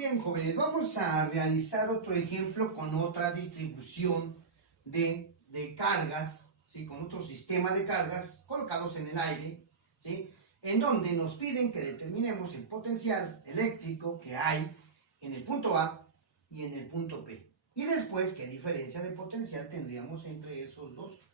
bien, jóvenes, vamos a realizar otro ejemplo con otra distribución de cargas, ¿sí? Con otro sistema de cargas colocados en el aire, ¿sí? En donde nos piden que determinemos el potencial eléctrico que hay en el punto A y en el punto B. Y después, ¿qué diferencia de potencial tendríamos entre esos dos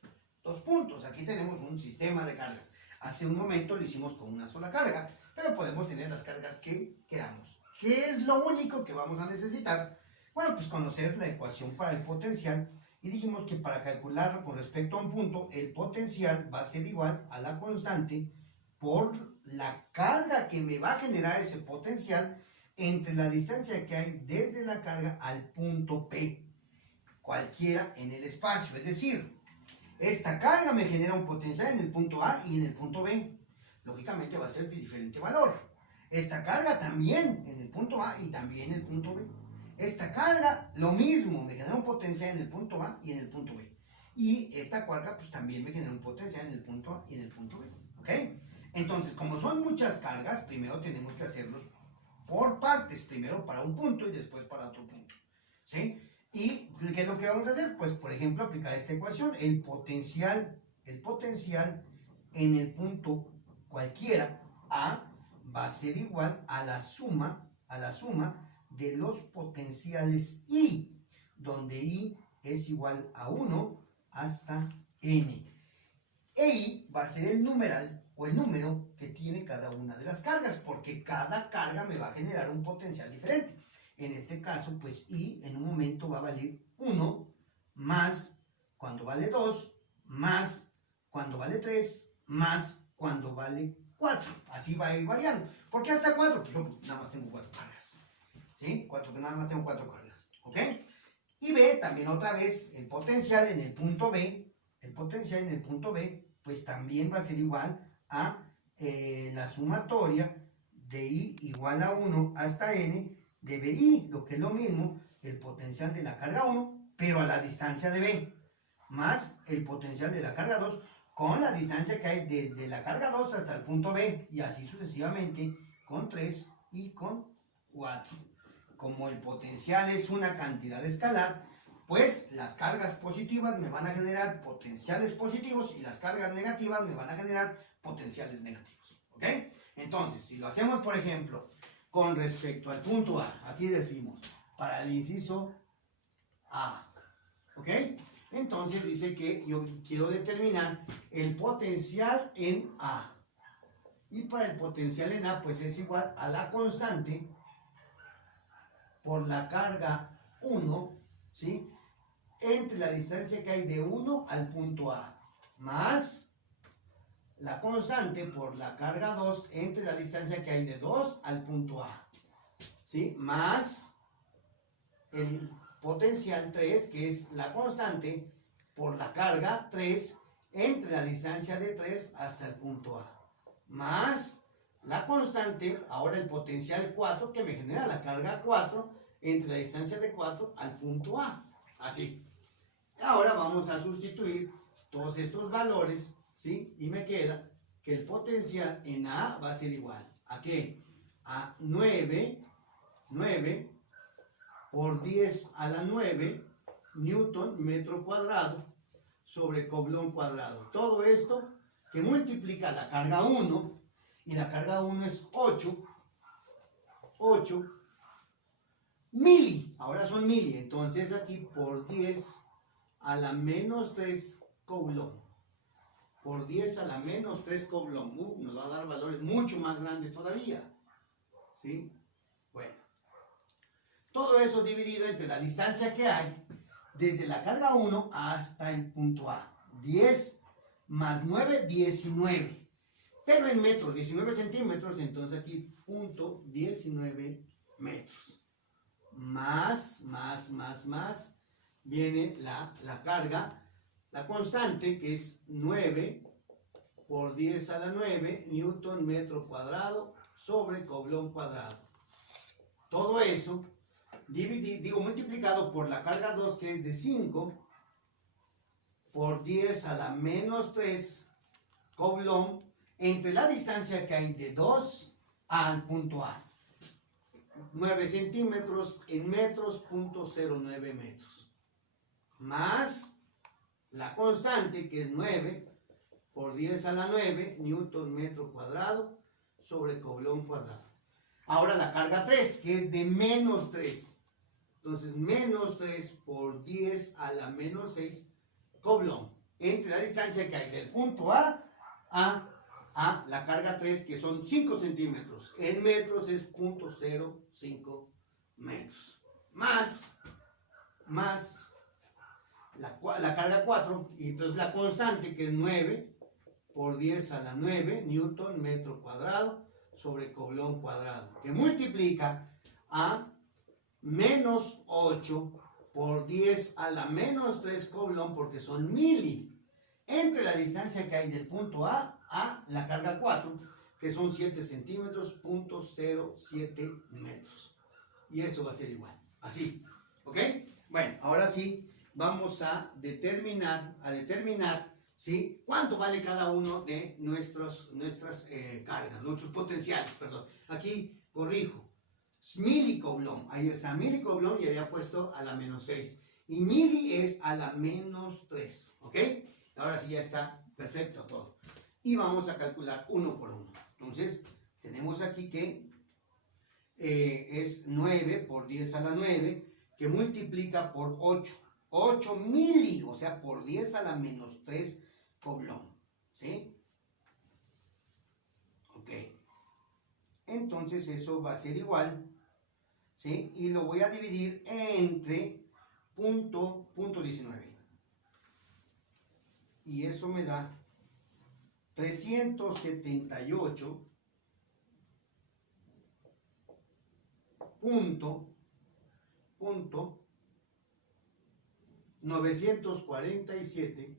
puntos? Aquí tenemos un sistema de cargas. Hace un momento lo hicimos con una sola carga, pero podemos tener las cargas que queramos. ¿Qué es lo único que vamos a necesitar? Bueno, pues conocer la ecuación para el potencial. Y dijimos que para calcular con respecto a un punto, el potencial va a ser igual a la constante por la carga que me va a generar ese potencial entre la distancia que hay desde la carga al punto P, cualquiera en el espacio. Es decir, esta carga me genera un potencial en el punto A y en el punto B. Lógicamente va a ser de diferente valor. Esta carga también en el punto A y también en el punto B. Esta carga, lo mismo, me genera un potencial en el punto A y en el punto B. Y esta carga, pues también me genera un potencial en el punto A y en el punto B. ¿Ok? Entonces, como son muchas cargas, primero tenemos que hacerlos por partes. Primero para un punto y después para otro punto. ¿Sí? ¿Y qué es lo que vamos a hacer? Pues, por ejemplo, aplicar esta ecuación. El potencial en el punto cualquiera A va a ser igual a la suma de los potenciales I, donde I es igual a 1 hasta N. E I va a ser el numeral o el número que tiene cada una de las cargas, porque cada carga me va a generar un potencial diferente. En este caso, pues I en un momento va a valer 1, más cuando vale 2, más cuando vale 3, más cuando vale 4. Así va a ir variando. ¿Por qué hasta 4? Pues yo nada más tengo 4 cargas. ¿Sí? Nada más tengo 4 cargas. ¿Ok? Y B, también otra vez, el potencial en el punto B, pues también va a ser igual a la sumatoria de I igual a 1 hasta N de BI, lo que es lo mismo, el potencial de la carga 1, pero a la distancia de B, más el potencial de la carga 2 con la distancia que hay desde la carga 2 hasta el punto B, y así sucesivamente con 3 y con 4. Como el potencial es una cantidad escalar, pues las cargas positivas me van a generar potenciales positivos y las cargas negativas me van a generar potenciales negativos. ¿Ok? Entonces, si lo hacemos, por ejemplo, con respecto al punto A, aquí decimos, para el inciso A, ¿ok? Entonces dice que yo quiero determinar el potencial en A. Y para el potencial en A, pues es igual a la constante por la carga 1, ¿sí? Entre la distancia que hay de 1 al punto A, más la constante por la carga 2 entre la distancia que hay de 2 al punto A, ¿sí? Más el potencial 3, que es la constante por la carga 3 entre la distancia de 3 hasta el punto A, más la constante, ahora el potencial 4, que me genera la carga 4 entre la distancia de 4 al punto A. Así. Ahora vamos a sustituir todos estos valores, ¿sí? Y me queda que el potencial en A va a ser igual a ¿qué? A 9 por 10 a la 9 newton metro cuadrado sobre coulomb cuadrado. Todo esto que multiplica la carga 1, y la carga 1 es 8 mili, ahora son mili, entonces aquí por 10 a la menos 3 coulomb, por 10 a la menos 3 coulomb, nos va a dar valores mucho más grandes todavía, ¿sí? Bueno, todo eso dividido entre la distancia que hay desde la carga 1 hasta el punto A, 10 más 9, 19, pero en metros, 19 centímetros, entonces aquí punto 19 metros, más, viene la carga, la constante, que es 9 por 10 a la 9 newton metro cuadrado sobre coulomb cuadrado. Todo eso multiplicado por la carga 2, que es de 5 por 10 a la menos 3 coulomb entre la distancia que hay de 2 al punto A. 9 centímetros en metros, 0.09 metros. Más la constante, que es 9 por 10 a la 9 newton metro cuadrado sobre coulomb cuadrado. Ahora la carga 3, que es de menos 3. Entonces, menos 3 por 10 a la menos 6 coulomb. Entre la distancia que hay del punto A a la carga 3, que son 5 centímetros. En metros es 0.05 metros. Más la carga 4, y entonces la constante, que es 9 por 10 a la 9 newton metro cuadrado sobre coulomb cuadrado, que multiplica a menos 8 por 10 a la menos 3 coulomb, porque son mili, entre la distancia que hay del punto A la carga 4, que son 7 centímetros, 0.07 metros. Y eso va a ser igual, así, ¿ok? Bueno, ahora sí, vamos a determinar, ¿sí? ¿Cuánto vale cada uno de nuestras cargas, nuestros potenciales, perdón? Aquí corrijo, milicoulomb, ahí está milicoulomb, y había puesto a la menos 6. Y mili es a la menos 3, ¿ok? Ahora sí ya está perfecto todo. Y vamos a calcular uno por uno. Entonces, tenemos aquí que es 9 por 10 a la 9, que multiplica por 8. 8 mili, o sea, por 10 a la menos 3 coulomb, ¿sí? Ok. Entonces eso va a ser igual, ¿sí? Y lo voy a dividir entre punto 19. Y eso me da 378 punto 947.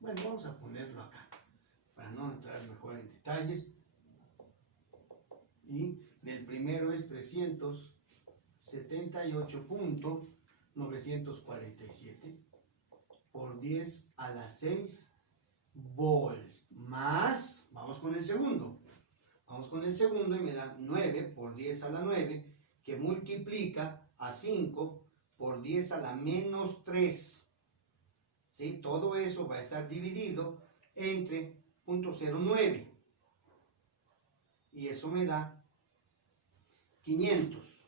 Bueno, vamos a ponerlo acá para no entrar mejor en detalles. Y del primero es 378.947 por 10 a la 6 volt, más, vamos con el segundo. Vamos con el segundo y me da 9 por 10 a la 9, que multiplica a 5 por 10 a la menos 3. ¿Sí? Todo eso va a estar dividido entre 0.09. Y eso me da 500.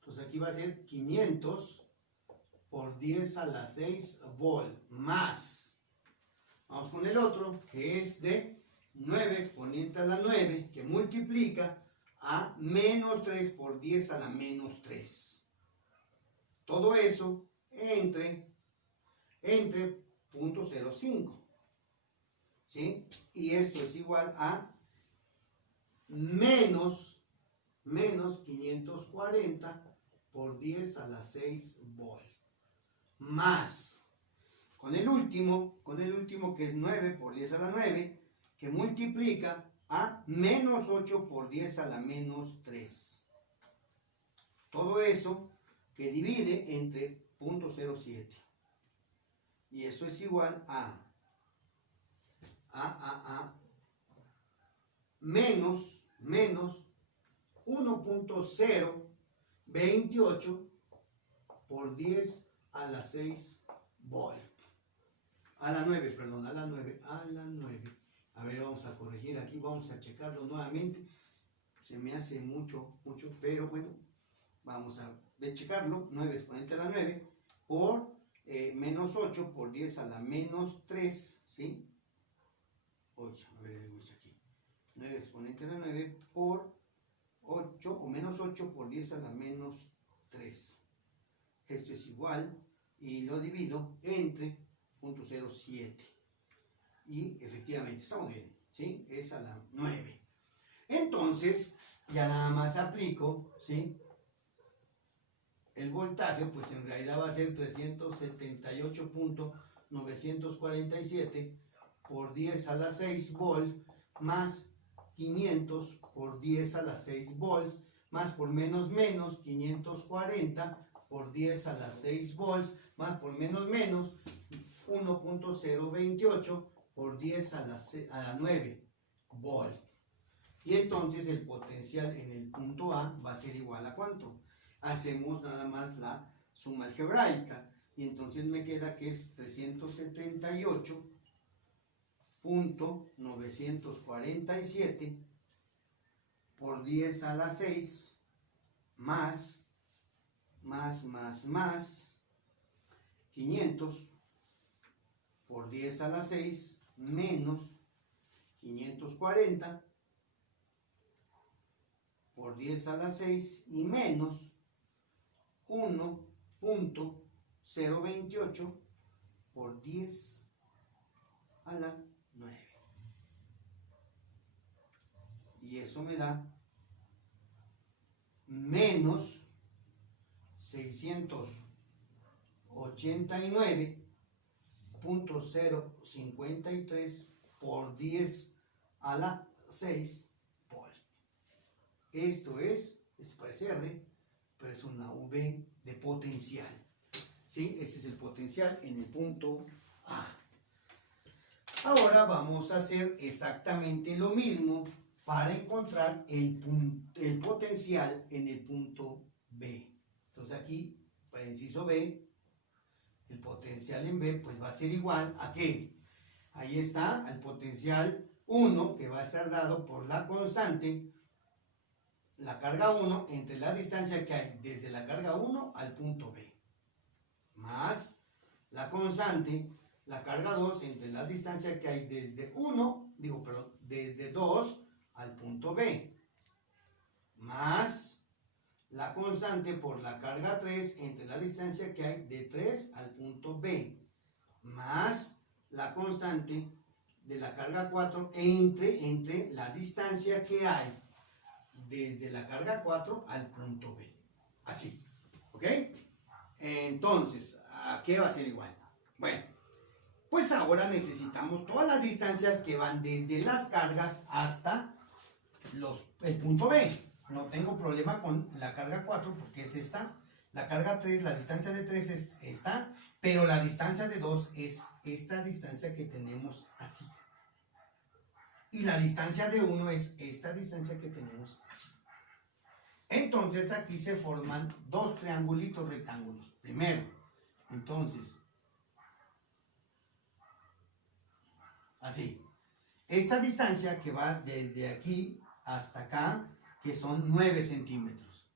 Entonces aquí va a ser 500 por 10 a la 6 volt, más. Vamos con el otro, que es de 9 exponente a la 9, que multiplica a menos 3 por 10 a la menos 3. Todo eso entre 0.05. ¿Sí? Y esto es igual a menos 540 por 10 a la 6 volt. Más, con el último que es 9 por 10 a la 9, que multiplica a menos 8 por 10 a la menos 3. Todo eso que divide entre 0.07. Y eso es igual a menos 1.028 por 10 a la 6 volt. A la 9, perdón, a la 9. A ver, vamos a corregir aquí, vamos a checarlo nuevamente. Se me hace mucho, pero bueno, vamos a checarlo. 9 exponente a la 9 por menos 8 por 10 a la menos 3, ¿sí? 8, a ver, aquí. 9 exponente a la 9 por 8 o menos 8 por 10 a la menos 3. Esto es igual, y lo divido entre 0.07. Y efectivamente, estamos bien, ¿sí? Es a la 9. Entonces, ya nada más aplico, ¿sí? El voltaje, pues en realidad va a ser 378.947 por 10 a la 6 volt, más 500 por 10 a la 6 volt, más por menos 540 por 10 a la 6 volts, más por menos 1.028 por 10 a la 9 volt. Y entonces el potencial en el punto A va a ser igual a ¿cuánto? Hacemos nada más la suma algebraica. Y entonces me queda que es 378.947 por 10 a la 6 más 500 por 10 a la 6 menos 540 por 10 a la 6 y menos 1.028 por 10 a la 9. Y eso me da menos 689.053 por 10 a la 6 volt. Esto es R, pero es una V de potencial. ¿Sí? Ese es el potencial en el punto A. Ahora vamos a hacer exactamente lo mismo para encontrar el potencial en el punto B. Entonces aquí, para el inciso B, el potencial en B pues va a ser igual a ¿qué? Ahí está, al potencial 1, que va a estar dado por la constante, la carga 1, entre la distancia que hay desde la carga 1 al punto B, más la constante, la carga 2, entre la distancia que hay desde desde 2 al punto B, más la constante por la carga 3 entre la distancia que hay de 3 al punto B, más la constante de la carga 4 entre la distancia que hay desde la carga 4 al punto B. Así, ¿ok? Entonces, ¿a qué va a ser igual? Bueno, pues ahora necesitamos todas las distancias que van desde las cargas hasta el punto B. No tengo problema con la carga 4 porque es esta. La carga 3, la distancia de 3 es esta, pero la distancia de 2 es esta distancia que tenemos así. Y la distancia de 1 es esta distancia que tenemos así. Entonces aquí se forman dos triangulitos rectángulos. Primero, entonces, así. Esta distancia que va desde aquí hasta acá, que son 9 centímetros,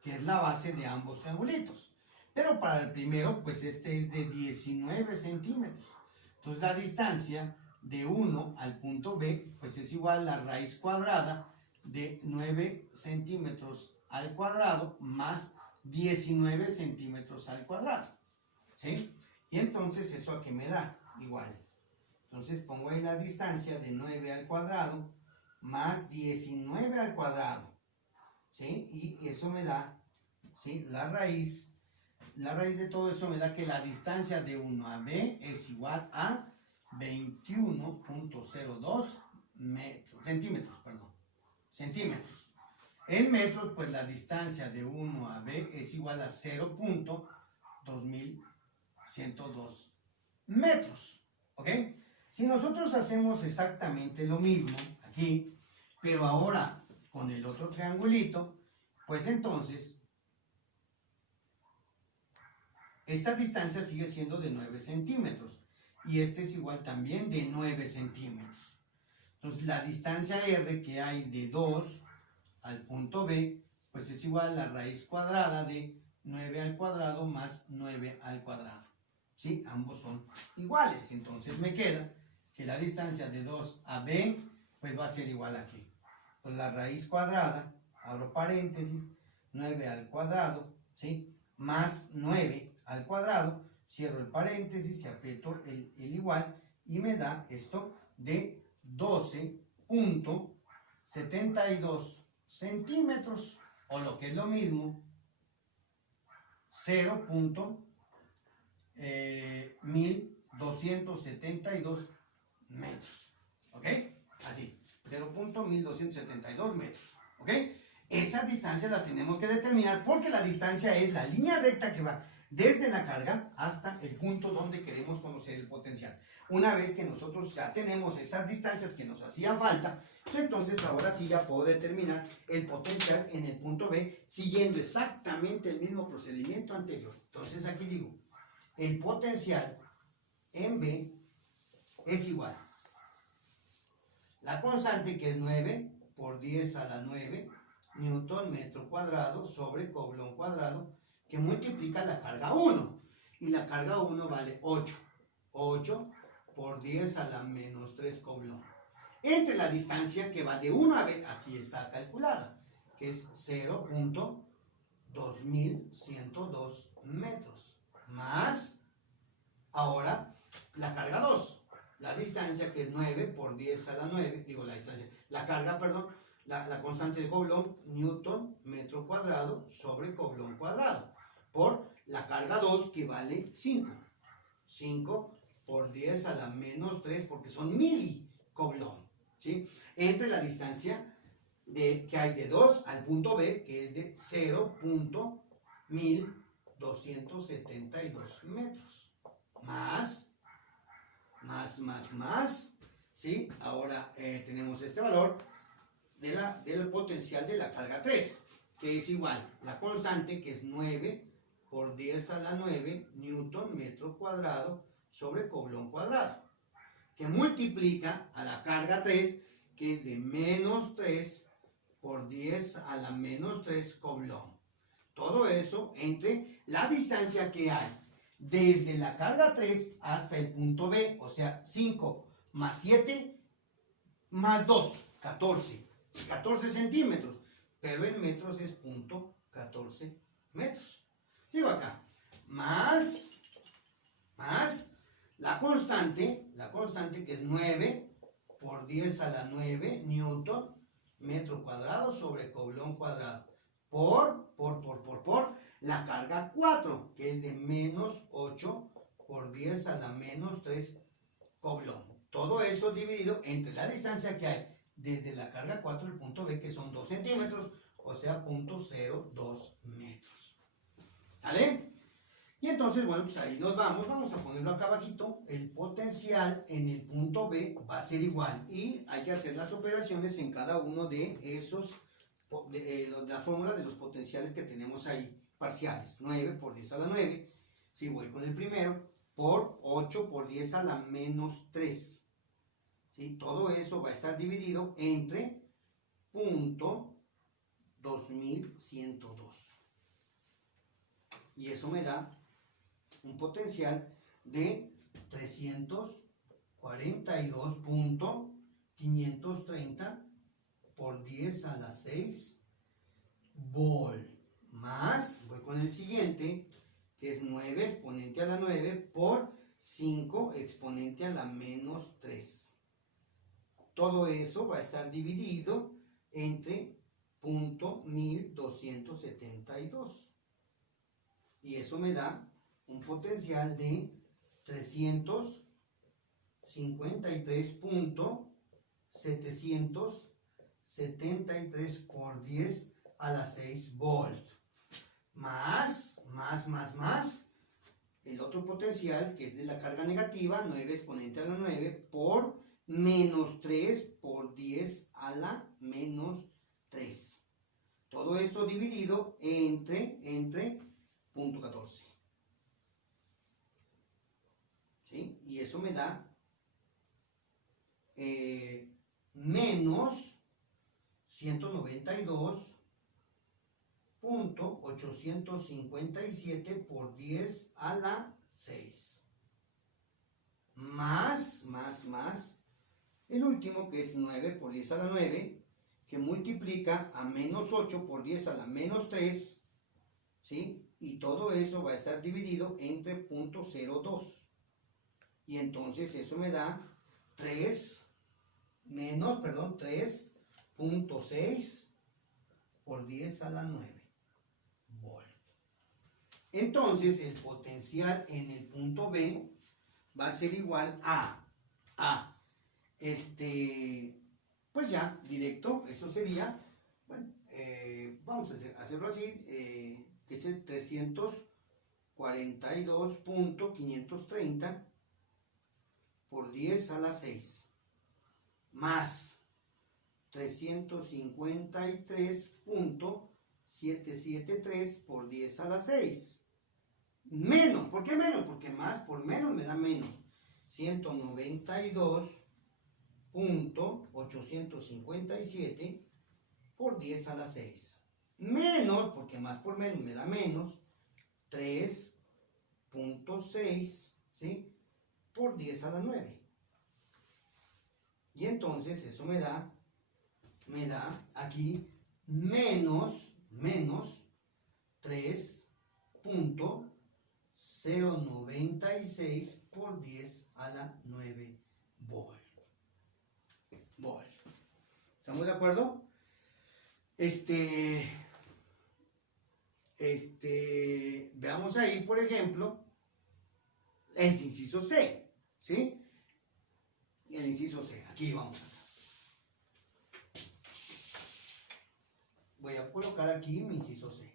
que es la base de ambos triangulitos. Pero para el primero, pues este es de 19 centímetros. Entonces la distancia de 1 al punto B, pues es igual a la raíz cuadrada de 9 centímetros al cuadrado más 19 centímetros al cuadrado. ¿Sí? Y entonces eso aquí me da igual. Entonces pongo ahí la distancia de 9 al cuadrado más 19 al cuadrado. ¿Sí? Y eso me da, ¿sí? La raíz de todo eso me da que la distancia de 1 a B es igual a 21.02 centímetros. En metros, pues la distancia de 1 a B es igual a 0.2102 metros. ¿Ok? Si nosotros hacemos exactamente lo mismo aquí, pero ahora con el otro triangulito, pues entonces esta distancia sigue siendo de 9 centímetros y este es igual también de 9 centímetros. Entonces la distancia R que hay de 2 al punto B, pues es igual a la raíz cuadrada de 9 al cuadrado más 9 al cuadrado. ¿Sí? Ambos son iguales, entonces me queda que la distancia de 2 a B, pues va a ser igual aquí. Pues la raíz cuadrada, abro paréntesis, 9 al cuadrado, ¿sí? Más 9 al cuadrado, cierro el paréntesis y aprieto el igual y me da esto de 12.72 centímetros, o lo que es lo mismo, 0.1272 metros. ¿Ok? Así, 0.1272 metros. ¿Ok? Esas distancias las tenemos que determinar porque la distancia es la línea recta que va desde la carga hasta el punto donde queremos conocer el potencial. Una vez que nosotros ya tenemos esas distancias que nos hacían falta, Entonces ahora sí ya puedo determinar el potencial en el punto B siguiendo exactamente el mismo procedimiento anterior. Entonces aquí digo, el potencial en B es igual. La constante, que es 9 por 10 a la 9 newton metro cuadrado sobre coulomb cuadrado, que multiplica la carga 1. Y la carga 1 vale 8. 8 por 10 a la menos 3 coulomb. Entre la distancia que va de 1 a B, aquí está calculada, que es 0.2102 metros. Más, ahora, la carga 2. La distancia, que es 9 por 10 a la 9, digo la distancia, la carga, perdón, la constante de Coulomb, newton metro cuadrado sobre Coulomb cuadrado, por la carga 2, que vale 5. 5 por 10 a la menos 3, porque son milicoulomb, ¿sí? Entre la distancia que hay de 2 al punto B, que es de 0.1272 metros. Más, ¿sí? Ahora tenemos este valor del potencial de la carga 3, que es igual, la constante, que es 9 por 10 a la 9 newton metro cuadrado sobre coulomb cuadrado, que multiplica a la carga 3, que es de menos 3 por 10 a la menos 3 coulomb. Todo eso entre la distancia que hay desde la carga 3 hasta el punto B, o sea, 5 más 7 más 2, 14 centímetros, pero en metros es .14 metros. Sigo acá, más la constante, que es 9 por 10 a la 9 newton metro cuadrado sobre coulomb cuadrado, por la carga 4, que es de menos 8 por 10 a la menos 3 coulomb. Todo eso dividido entre la distancia que hay desde la carga 4 al punto B, que son 2 centímetros, o sea, .02 metros. ¿Vale? Y entonces, bueno, pues ahí nos vamos a ponerlo acá abajito. El potencial en el punto B va a ser igual, y hay que hacer las operaciones en cada uno de esos, la fórmula de los potenciales que tenemos ahí, parciales. 9 por 10 a la 9, si voy con el primero, por 8 por 10 a la menos 3. ¿Sí? Todo eso va a estar dividido entre .2102. Y eso me da un potencial de 342.530 por 10 a la 6 volt. Más, voy con el siguiente, que es 9 exponente a la 9 por 5 exponente a la menos 3. Todo eso va a estar dividido entre .1272. Y eso me da un potencial de 353.773 por 10 a la 6 volt. Más el otro potencial, que es de la carga negativa, 9 exponente a la 9 por menos 3 por 10 a la menos 3. Todo esto dividido entre .14. ¿Sí? Y eso me da menos 192.857 por 10 a la 6. Más el último, que es 9 por 10 a la 9, que multiplica a menos 8 por 10 a la menos 3, ¿sí? Y todo eso va a estar dividido entre .02. Y entonces eso me da 3.6 por 10 a la 9 volt. Entonces el potencial en el punto B va a ser igual a pues ya, directo, eso sería, bueno, vamos a hacerlo así, que es el 342.530 por 10 a la 6, más 353.773 por 10 a la 6. Menos, ¿por qué menos? Porque más por menos me da menos. 192.857 por 10 a la 6. Menos, porque más por menos me da menos. 3.6, ¿sí? Por 10 a la 9. Y entonces eso me da aquí menos 3.096 por 10 a la 9 volt. ¿Estamos de acuerdo? Veamos ahí, por ejemplo, el inciso C, ¿sí? El inciso C, aquí vamos. Voy a colocar aquí mi inciso C.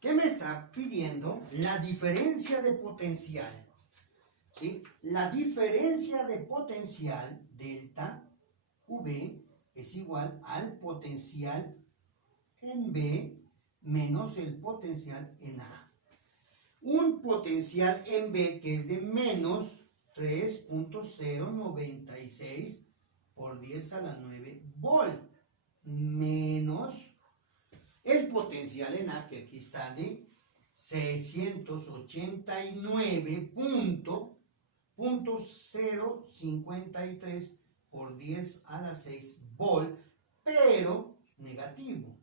¿Qué me está pidiendo? La diferencia de potencial, ¿sí? La diferencia de potencial, delta V, es igual al potencial en B menos el potencial en A. Un potencial en B que es de menos 3.096 por 10 a la 9 volt, menos el potencial en A, que aquí está de 689.053 por 10 a la 6 volt, pero negativo.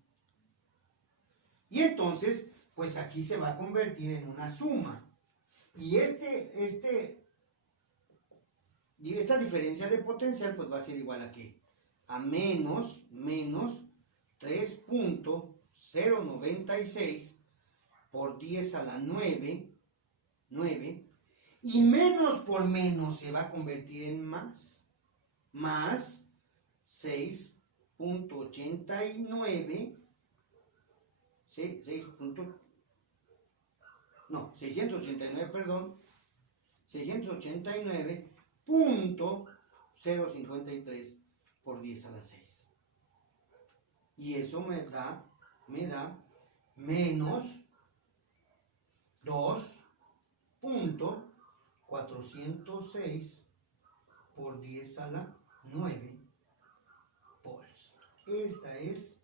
Y entonces, pues aquí se va a convertir en una suma. Y esta diferencia de potencial pues va a ser igual a ¿qué? A menos 3.096 por 10 a la 9, y menos por menos se va a convertir en más 689, ¿sí? 689.053 por 10 a la 6. Y eso me da menos 2.406 por 10 a la 9 volts. Esta es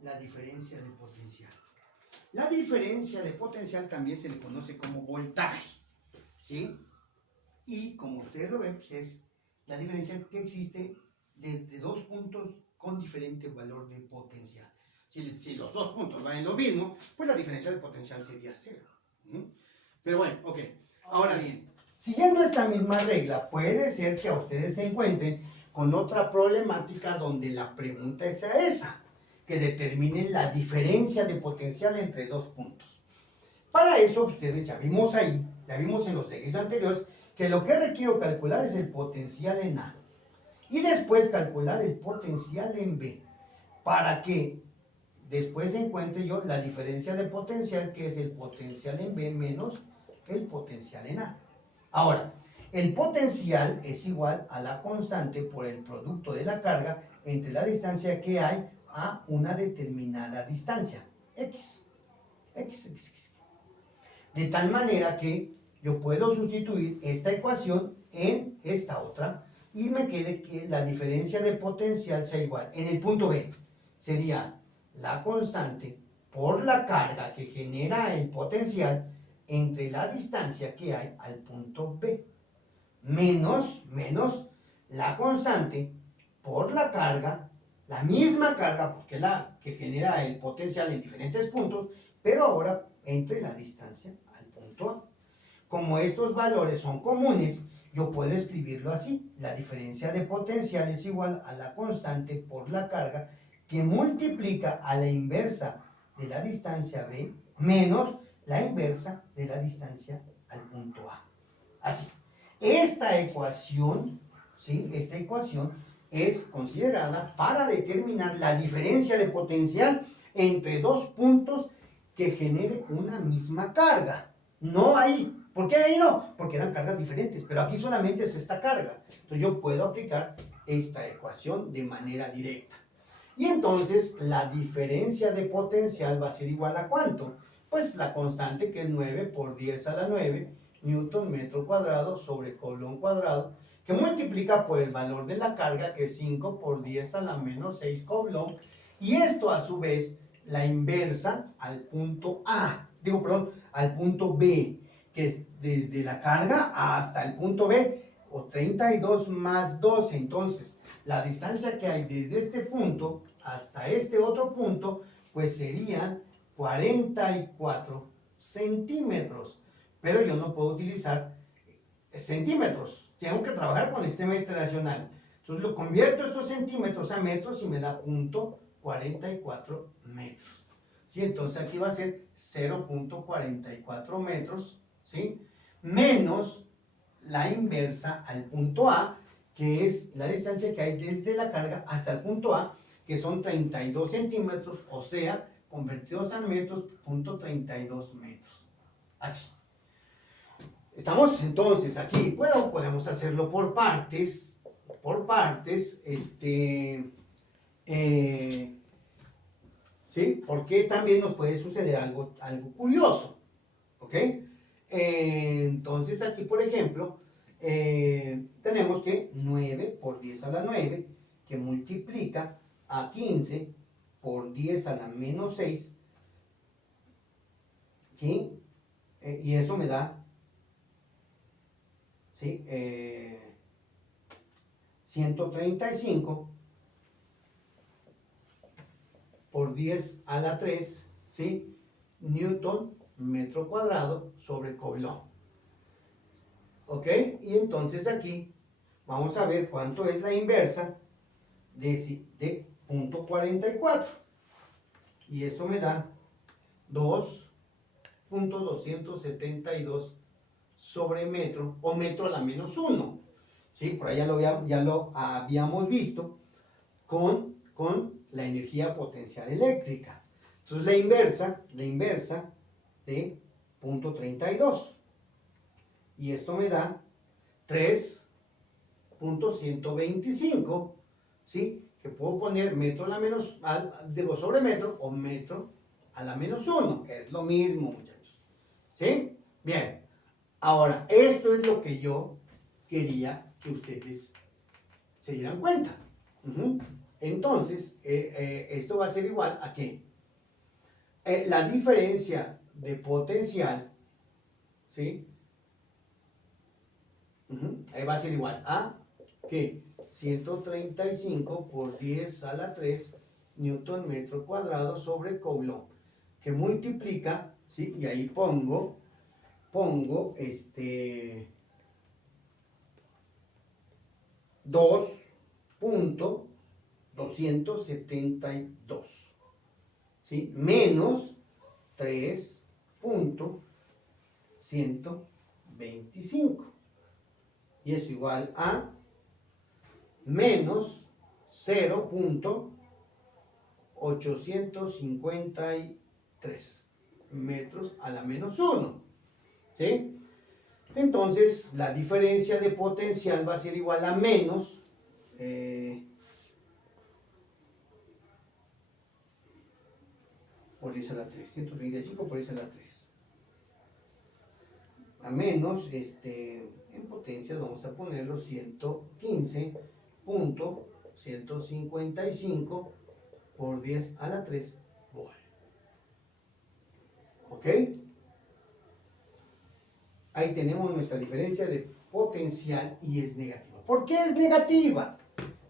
la diferencia de potencial. La diferencia de potencial también se le conoce como voltaje, ¿sí? Y como ustedes lo ven, pues es la diferencia que existe de dos puntos con diferente valor de potencial. Si los dos puntos valen lo mismo, pues la diferencia de potencial sería 0. Pero bueno, ok. Ahora bien, siguiendo esta misma regla, puede ser que a ustedes se encuentren con otra problemática donde la pregunta sea esa, que determinen la diferencia de potencial entre dos puntos. Para eso, ustedes ya vimos ahí, ya vimos en los ejercicios anteriores, que lo que requiero calcular es el potencial en A. Y después calcular el potencial en B, para que después encuentre yo la diferencia de potencial, que es el potencial en B menos el potencial en A. Ahora, el potencial es igual a la constante por el producto de la carga entre la distancia que hay a una determinada distancia, X. De tal manera que yo puedo sustituir esta ecuación en esta otra y me quede que la diferencia de potencial sea igual. En el punto B sería la constante por la carga que genera el potencial entre la distancia que hay al punto B, menos la constante por la carga, la misma carga, porque es la que genera el potencial en diferentes puntos, pero ahora entre la distancia al punto A. Como estos valores son comunes, yo puedo escribirlo así: la diferencia de potencial es igual a la constante por la carga que multiplica a la inversa de la distancia B menos la inversa de la distancia al punto A. Así. Esta ecuación, ¿sí? Esta ecuación es considerada para determinar la diferencia de potencial entre dos puntos que genere una misma carga. No ahí. ¿Por qué ahí no? Porque eran cargas diferentes, pero aquí solamente es esta carga. Entonces yo puedo aplicar esta ecuación de manera directa. Y entonces la diferencia de potencial va a ser igual a ¿cuánto? Pues la constante, que es 9 por 10 a la 9 newton metro cuadrado sobre coulomb cuadrado, que multiplica por el valor de la carga, que es 5 por 10 a la menos 6 coulomb, y esto a su vez la inversa al punto A, al punto B, que es desde la carga hasta el punto B, o 32 más 12. Entonces, la distancia que hay desde este punto hasta este otro punto, pues serían 44 centímetros. Pero yo no puedo utilizar centímetros, tengo que trabajar con el sistema internacional. Entonces lo convierto estos centímetros a metros y me da punto 44 metros. ¿Sí? Entonces aquí va a ser 0.44 metros, ¿sí? Menos la inversa al punto A, que es la distancia que hay desde la carga hasta el punto A, que son 32 centímetros, o sea, convertidos a metros, punto 32 metros. Así. Estamos entonces aquí, bueno, podemos hacerlo por partes, ¿sí? Porque también nos puede suceder algo curioso, ¿ok? Entonces aquí, por ejemplo, tenemos que 9 por 10 a la 9, que multiplica a 15 por 10 a la menos 6, ¿sí? Y eso me da, ¿sí? 135 por 10 a la 3, ¿sí? Newton metro cuadrado sobre coulomb. ¿Ok? Y entonces aquí vamos a ver cuánto es la inversa de punto 44. Y eso me da 2.272 sobre metro, o metro a la menos 1. ¿Sí? Por ahí ya lo habíamos visto con la energía potencial eléctrica. Entonces la inversa de punto 32. Y esto me da 3.125, ¿sí? Que puedo poner metro a la menos, sobre metro, o metro a la menos 1. Es lo mismo, muchachos. ¿Sí? Bien. Ahora, esto es lo que yo quería que ustedes se dieran cuenta. Entonces, esto va a ser igual a que la diferencia de potencial, ¿sí? Va a ser igual a que 135 por 10 a la 3 newton metro cuadrado sobre coulomb, que multiplica, ¿sí? Y ahí pongo 2.272, ¿sí? Menos 3.125. Y es igual a menos 0.853 metros a la menos 1. ¿Sí? Entonces, la diferencia de potencial va a ser igual a menos por 10 a la 3, 135 por 10 a la 3. A menos, en potencia vamos a ponerlo 115.155 por 10 a la 3 volt. ¿Ok? Ahí tenemos nuestra diferencia de potencial y es negativa. ¿Por qué es negativa?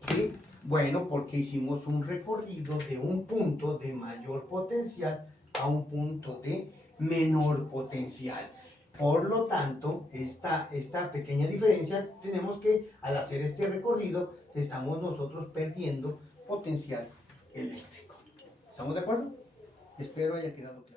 ¿Sí? Bueno, porque hicimos un recorrido de un punto de mayor potencial a un punto de menor potencial. Por lo tanto, esta pequeña diferencia, tenemos que, al hacer este recorrido, estamos nosotros perdiendo potencial eléctrico. ¿Estamos de acuerdo? Espero haya quedado claro.